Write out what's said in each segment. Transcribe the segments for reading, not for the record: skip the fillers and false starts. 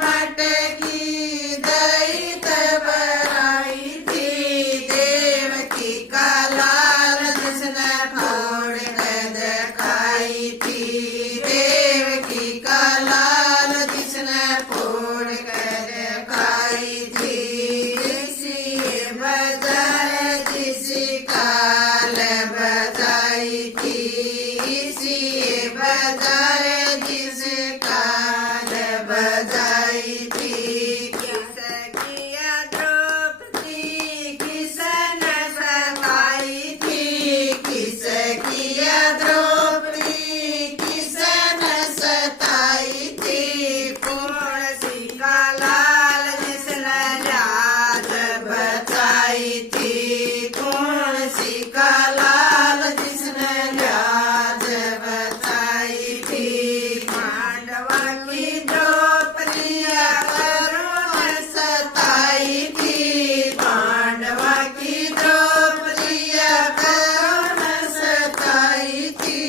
मटकी दही तबराई थी देवकी का लाल जिसने फोड़ कर दिखाई थी देवकी का लाल जिसने फोड़ कर दिखाई थी इसी बजाय जिसी काल बजाई थी इसी बजाय जिस काल बजाई थी किस किया द्रौपदी किसन सताई थी किस किया द्रौपदी किसन सताई थी कौन सी का लाल जिसने लाज बचाई थी कौन सी का लाल जिसने लाज बचाई थी पांडवा की द्रौपदी करुण सताई थी पांडवा की द्रौपदी करुण सताई थी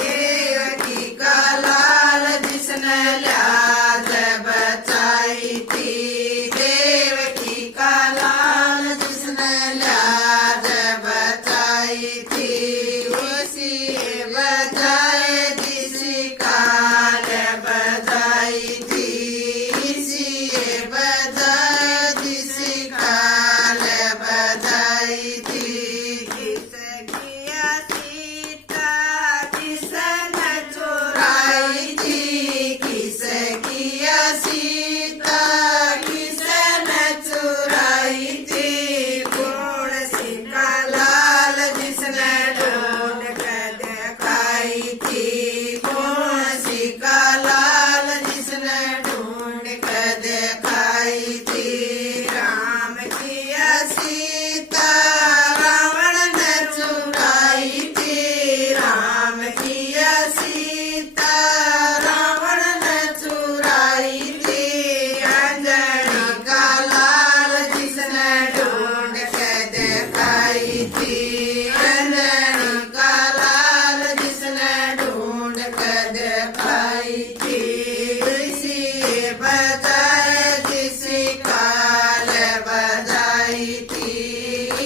देवकी का लाल जिसने लाज बचाई थी देवकी का लाल जिसने लाज बचाई थी उसी बजाय जिसी काल बजाई थी इसी बजाय जिसी काल बजाई थी किस किया सीता किसन चुराई थी किस किया सीता किसन चुराई थी कौन सी का लाल जिसने ढूंढ कर दिखाई थी कौन सी का लाल जिसने ढूंढ कर दिखाई थी राम किया सीता रावण ने चुराई थी राम किया सीता रावण ने चुराई थी अंजनी का लाल जिसने ढूंढ कर दिखाई थी अंजनी का लाल जिसने ढूंढ कर दिखाई थी इसी बजाय जिसी काल बजाई थी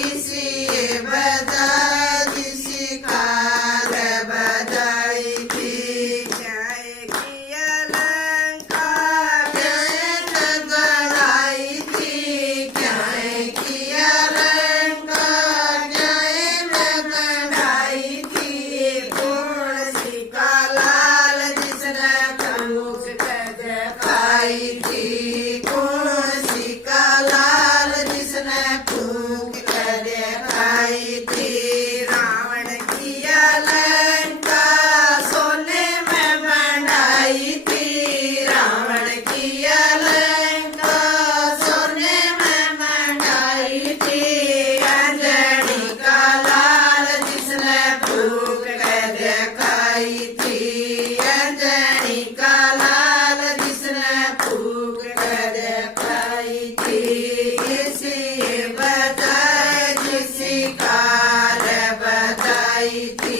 इसी बजाय जिसी काल बजाई थी जय किया लंका जय गढ़ाई थी जय किया लंका जय गढ़ाई थी कौन सी का लाल जिसने फूक कर दिखाई थी कौन सी का लाल जिसने फूक कर दिखाई थी रावण किया लंका सोने में बनाई थी रावण किया लंका सोने में बनाई थी अंजनी का लाल जिसने फूक कर दिखाई थी अंजनी का लाल जिसने फूक कर दिखाई थी इसी बजाय जिसी काल बजाई थी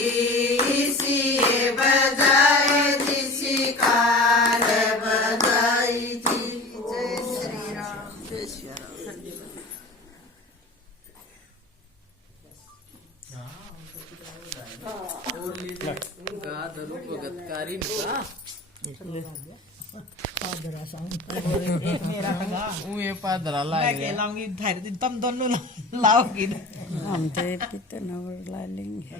इसी बजाय जिसी काल बजाई थी जय श्री राम जय श्री राम का धरू भगतकारी का ये पादरा लाएंगे मैं लाऊंगी धारी तुम दोनों लाओगी हम तो पितन और ला लेंगे